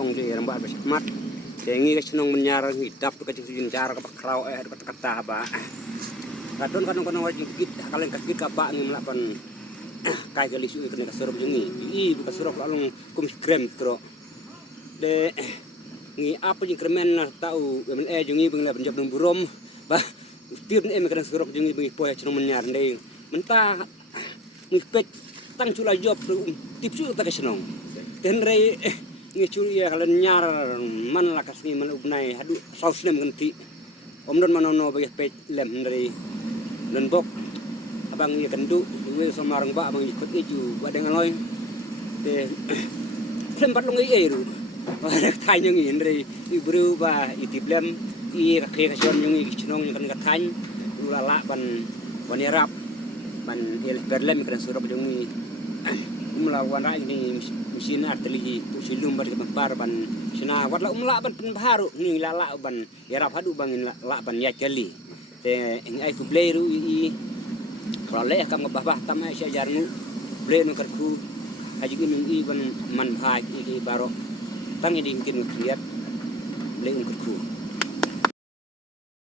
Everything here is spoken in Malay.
ong di rambak bersemat tengi ke senong menyar hidap ke jenjar ke pakrau ke kata ba kadon kadang wajib git kalian kasih kabak ngi melapan kai ke lisu ke kasurup jengi I bu kasurup alung kumis krem tro de ngi apa jeng kremen na tau men jengi beng la penjab nang burom ba tir em ke kasurup jengi beng poe senong menyar ndeng mentah ngi pet tang cula job tipsu ta ke senong den rei ngi curi ya kalian nyar man la kasni man ubnai hadu saus nem ganti om don manono bagi pet lem dari dan bok abang iya kendu we samarang ba abang ikut iju badeng aloy te sempat long ru ada tanya ngi dari ibru ba itiblem I ka kasion ngi chinong kan ka tany ulala ban wanirap ban el berlem kan surab ngi melawan rai ni mesin artili silum bar bar ban sina watla umla ban baru ni lala ban yarap hadu bangin la ban ya jeli te ai tu bleru I kalau le kam ngabah tam ai jarnu ble no karku haji ginung I ban man bhai I baro tangi ding kin kiat le un karku